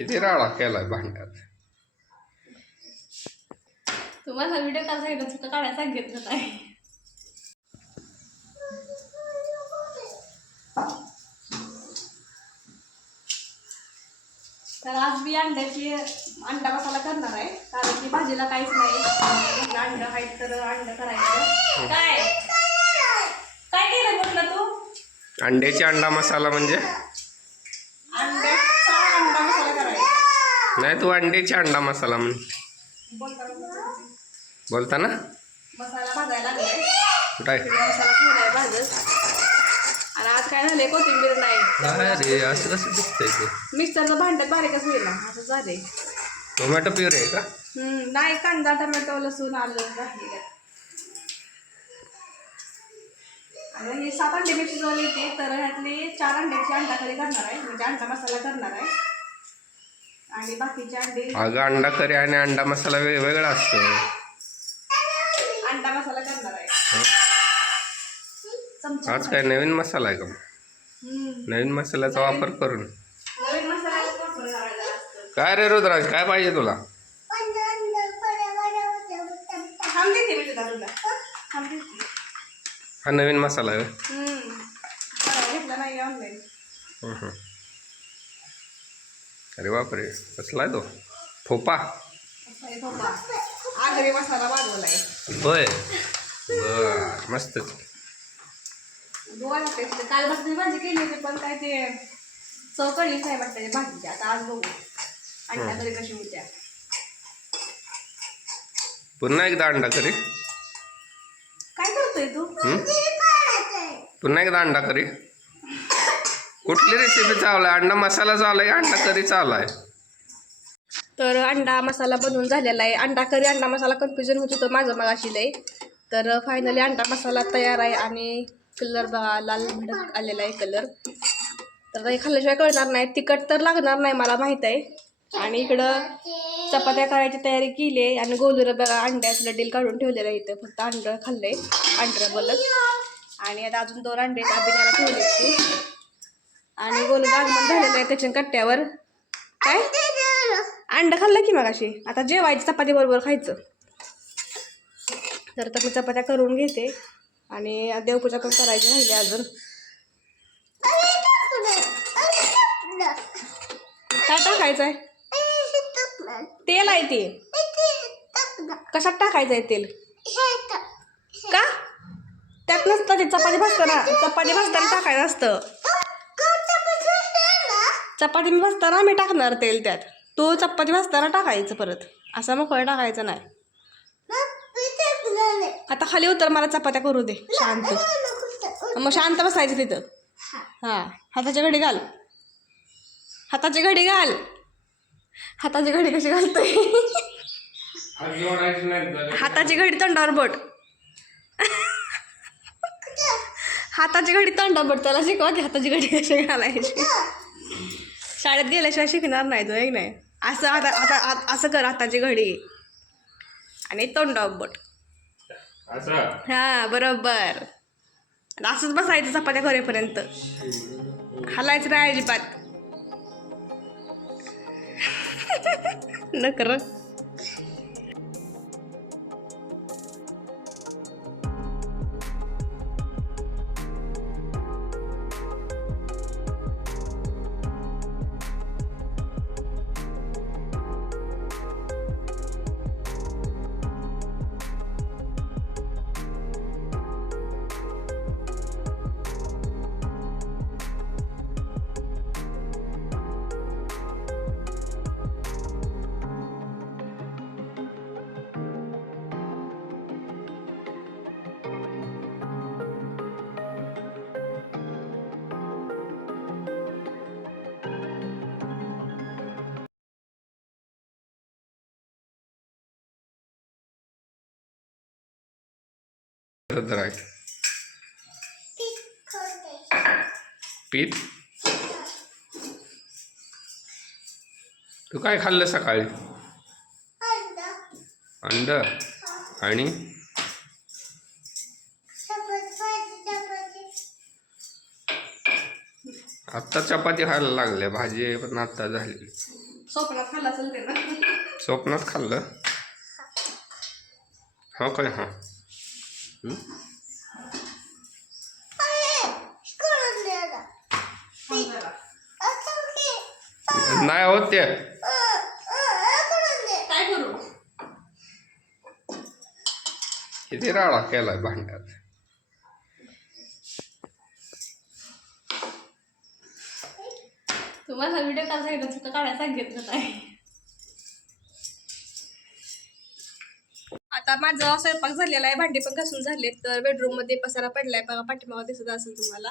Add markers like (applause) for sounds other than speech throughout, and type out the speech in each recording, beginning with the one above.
किती राडा केलाय भांड्यात. तुम्हाला व्हिडिओ कसा सांगितलं चुका काढायला सांगितलं नाही. तर आज मी अंड्याची अंडा मसाला करणार आहे कारण की भाजीला काहीच नाही. अंड आहेत तर अंड करायचं. काय? काय केलं म्हटलं तू? अंड्याची अंडा मसाला म्हणजे अंड्याचा अंडा मसाला करायचा नाही तू अंड्याची अंडा मसाला म्हण. बोलताना बोलता ना? मसाला भाजायला कुठं आहे? मसाला ठेवलाय भाजत आणि आज काय झालंय? कोथिंबीर नाही. अरे असं कसं दिसतंय ते? मिक्सरचं भांड्यात बारीकच होईल ना. असं झालंय. टोमॅटो प्युरी आहे का? नाही कांदा टोमॅटो लसूण आलं आणि ही सात अंडे मिक्स झाली होती तर ह्यातली चार अंड्याची अंडा करी करणार आहे. म्हणजे अंडा मसाला करणार आहे. आणि बाकीचे अंडे. अगं अंडा करी आणि अंडा मसाला वेगवेगळा असतो. अंडा मसाला करणार आहे. चमचा आज काय नवीन मसाला आहे का? नवीन मसाल्याचा वापर करून. नवीन मसाल्याचा वापर करायचा असतो काय रे रुद्राज काय पाहिजे तुला? थांब देते मी तुला तुला थांब देते. हा नवीन मसाला आहे होय? हम्म. बरं, घेतला नाही ऑनलाईन हं, हं. अरे बापरे कसला आहे तो? फोपा. आगरी मसाला होय. बर मस्तच गोवा टेस्ट काल भाकरी भाजी केली होती पण काय ते वाटतं भाजीची. आता आज बघू. अंडा कशी होत्या. पुन्हा एकदा अंडा करी. काय करतोय तू? पुन्हा एकदा अंडा करी. कुठली रेसिपी चालू आहे अंडा मसाला चालू आहे अंडा करी चालू आहे तर अंडा मसाला बनवून झालेला आहे. अंडा करी अंडा मसाला कन्फ्युजन होत होतं माझं मगाशी लय. तर फायनली अंडा मसाला तयार आहे आणि कलर बघा लाल भडक आलेला आहे कलर तर हे खाल्ल्याशिवाय कळणार नाही. तिखट तर लागणार नाही मला माहीत आहे. आणि इकडं चपात्या करायची तयारी केली आहे आणि गोलुरं बघा अंड्याचं डील काढून ठेवलेलं आहे इथं फक्त अंडं खाल्लंय अंडरं बोलत आणि आता अजून दोन अंडे अभिनयाला ठेवले आणि गोलू आगमन झालेलं आहे त्याच्या कट्ट्यावर. काय? अंड खाल्लं की मग अशी आता जेवायची चपाती बरोबर खायचं. तर तर मी चपात्या करून घेते. आणि देवपूजा पण करायची राहिली अजून. काय टाकायचं आहे तेल आहे ते. कशात टाकायचं आहे तेल का? त्यात नसतं ते चपाती भाजताना. चपाती भाजताना टाकायचं असतं. चपाती मी भाजताना मी टाकणार तेल त्यात. तो चपाती भाजताना टाकायचं परत. असं मग फळ टाकायचं नाही. आता खाली उतर मला चपात्या करू दे. शांत. मग शांत बसायचं तिथं. हां हाताची घडी घाल. हाताची घडी घाल. हाताची घडी कशी घालतोय? हाताची घडी तोंडावर बोट. हाताची घडी तोंडावर बोट. त्याला शिकवा की हाताची घडी कशी घालायची. शाळेत गेल्याशिवाय शिकणार नाही तो एक नाही? असं आता आता असं कर हाताची घडी. आणि तोंडावर बोट. हा बरोबर. असंच बसायचं चपात्या करेपर्यंत हलायचं नाही अजिबात. (laughs) नकर. पीठ तू काय खाल्लं सकाळी? अंड. आणि? आत्ता चपाती खायला लागल्या भाजी पण आत्ता झाली. स्वप्नात खाल्ला असेल ते ना. स्वप्नात खाल्लं? हो काय हां. नाही होत ते. काय करू? किती राडा केलाय भांड्यात? तुम्हाला व्हिडिओ काल सांगितलं काढायला सांगितलं नाही. आता माझा स्वयंपाक झालेला आहे भांडी पण घासून झाले तर बेडरूममध्ये पसारा पडलाय. बघा पाठीमागा दिसत असेल तुम्हाला.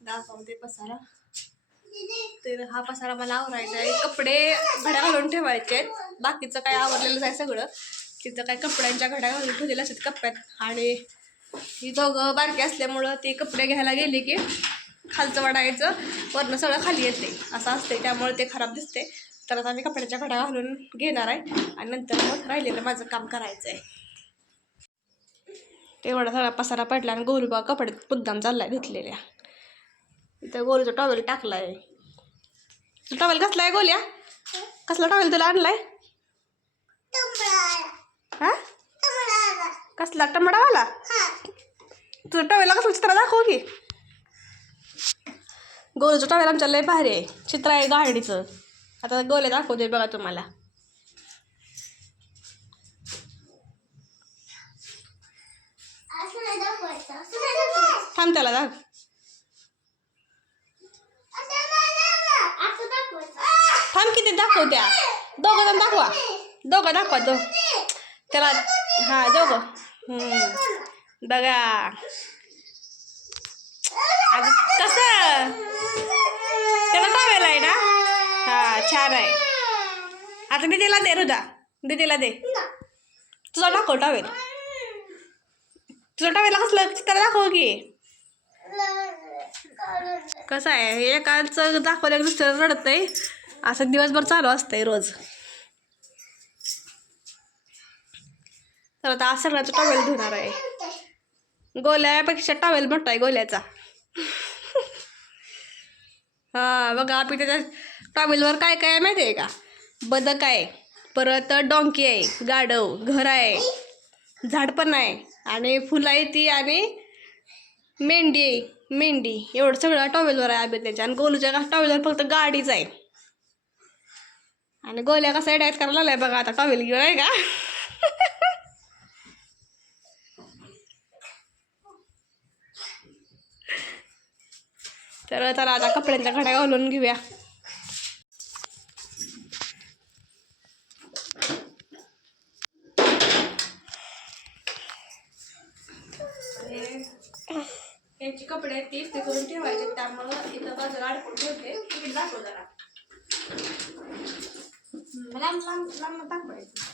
दाखवते पसारा. तर हा पसारा मला आवरायचा आहे. कपडे घड्या घालून ठेवायचे आहेत. बाकीचं काय आवरलेलंच आहे सगळं. तिथं काय कपड्यांच्या घड्या घालून ठेवलेल्या असतात कप्प्यात. आणि ही दोघं बारकी असल्यामुळं ते कपडे घ्यायला गेले की खालचं वाढायचं वरनं सगळं खाली येते. असं असते त्यामुळे ते खराब दिसते तर आता मी कपड्याच्या घड्या घालून घेणार आहे. आणि नंतर मग राहिलेलं माझं काम करायचं आहे तेवढा सगळा पसारा पडला आणि गोलबा कपडे मुद्दाम आहे घेतलेल्या इथं गोलूचा टॉवेल टाकलाय. टॉवेल कसला आहे गोल्या? कसला टॉवेल तुला आणलाय? हा? कसला? टमाटावाला? तुझं टॉवेलला कसलं चित्र दाखव की. गोलूचं टॉवेल आमच्या लय भारी आहे. चित्र आहे गाडीचं आता गोले दाखवते बघा तुम्हाला. थांब त्याला दाख थांब किती दाखवत्या दोघं जण दाखवा. दोघं दाखवा दो त्याला हा दोघं. बघा. अगं कसं? त्याला टॉवेल आहे ना हा छान आहे. आता दीदीला दे रुदा दीदीला दे. तुझा दाखव टॉवेल तुझा टावेला कसलं चित्र दाखव की. कसं आहे एकाचं दाखवलं की रडत आहे असं दिवसभर चालू असतंय रोज. तर आता आज सगळ्याचं टॉवेल धुणार आहे. गोल्यापेक्षा टॉवेल मोठा आहे गोल्याचा. हां बघा आपण त्याच्या टॉवेलवर काय काय आहे माहिती आहे का? बदक आहे परत डोंकी आहे गाढव घर आहे झाड पण आहे आणि फुलं आहे ती आणि मेंढी आहे मेंढी. एवढं सगळं टॉवेलवर आहे आबे त्याच्या. आणि गोलूच्या का टॉवेलवर फक्त गाडीच आहे. आणि गोल्या कसा डायट करायला लागलाय बघा आता टॉवेल घेऊन आहे का? तर त्याला आता कपड्यांच्या घड्या घालून घेऊया. यांची कपडे आहेत ते इस्त्री करून ठेवायचे. त्यामुळं इथं बाजूला अडकून ठेवते. तिकीट दाखव जरा. लांब लांब लांब दाखवायचं.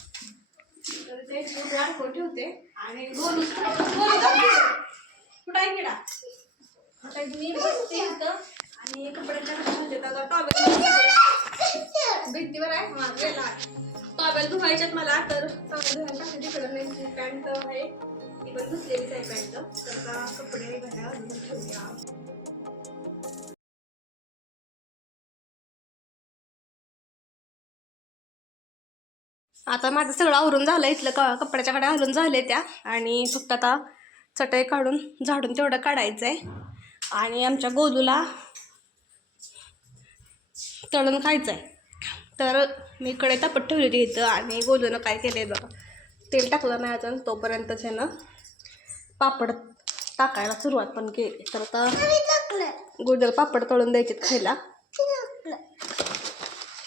तर ते अडकून ठेवते. आणि गोलू गोलू. कुठं आहे किडा? आता मी बसते इथं. आणि कपड्यांच्या घालते त्याचा टॉवेल भिंतीवर आहे. हा गेला टॉवेल धुवायच्यात मला तर टॉवेल धुवायला टाकते तिकडं नाही पॅन्ट आहे. ती पण घुसलेलीच आहे पॅन्ट तर आता कपडे घड्या अजून ठेवूया. आता माझं सगळं आवरून झालं. इथलं क कपड्याच्याकडे घालून झाले त्या. आणि फक्त आता चटई काढून झाडून तेवढं काढायचं आहे आणि आमच्या गोदूला तळण खायचं आहे तर मी इकडे तापत ठेवली होती इथं आणि गोलूनं काय केलं आहे बघा. तेल टाकलं नाही अजून तोपर्यंतच ह्यानं पापड टाकायला सुरुवात पण केली. तर आता गोदूला पापड तळून द्यायचे खायला.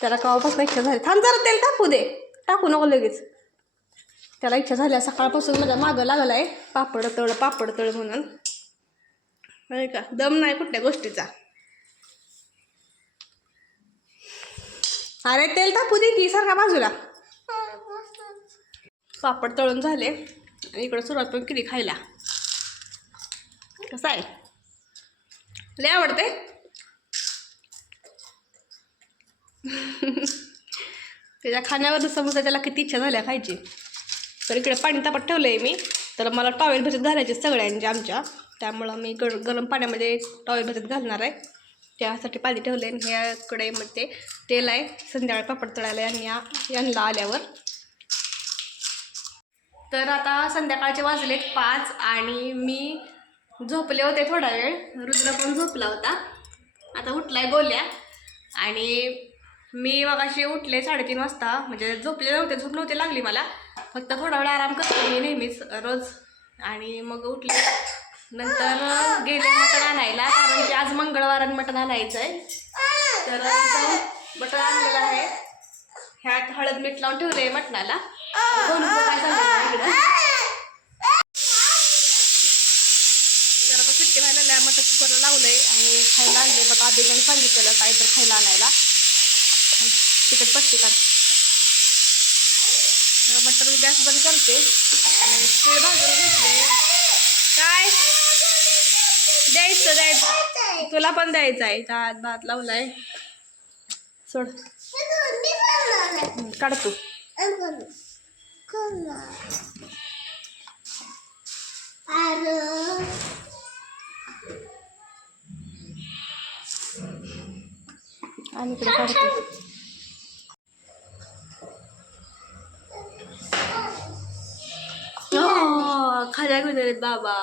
त्याला केव्हापासून इच्छा झाली? थांब जरा तेल टाकू दे. टाकू नको लगेच. त्याला इच्छा झाली सकाळपासून माझ्या मागं लागला आहे पापड तळ पापड तळ म्हणून. नाही का? दम नाही कुठल्या गोष्टीचा? अरे तेल तापू दे की सारखा बाजूला. पापड तळून झाले. आणि इकडं सुरुवात पण केली खायला. कसं आहे? लय आवडते? त्याच्या खाण्यावर समजा त्याला किती इच्छा झाल्या खायची. तर इकडे पाणी तापत ठेवलं आहे मी. तर मला टॉवेल भजत घालायचे सगळ्यांचे आमच्या. त्यामुळं मी गर गरम पाण्यामध्ये टॉवेल भरत घालणार आहे. त्यासाठी पाणी ठेवले आणि ह्या कढईमध्ये तेल आहे. संध्याकाळी पापड तळायला आणि या यांना आल्यावर. तर आता संध्याकाळचे वाजलेत पाच आणि मी झोपले होते थोडा वेळ. रुद्र पण झोपला होता. आता उठला आहे गोल्या. आणि मी मगाशी उठले साडेतीन वाजता. म्हणजे झोपले नव्हते झोप नव्हती लागली मला. फक्त थोडा वेळ आराम करते मी नेहमीच रोज. आणि मग उठले. नंतर गेले मटण आणायला कारण की आज मंगळवार आणि मटण आणायचं आहे तर मटण आणलेलं आहे. ह्यात हळद मीठ लावून ठेवलं आहे मटणाला काय इकडं. तर आता सुट्टी व्हायला मटण कुकर लावलंय आणि खायला आणले बघा आधी सांगितलेलं काय तर खायला आणायला. तिकट पट्टी काढ. मटण गॅस बंद करते आणि ते भाजून घेतले द्यायचं द्यायचं. तुला पण द्यायचं आहे. भात भात लावलाय. सोड. आणि काढतो Oh, खाल्या घेऊन बाबा.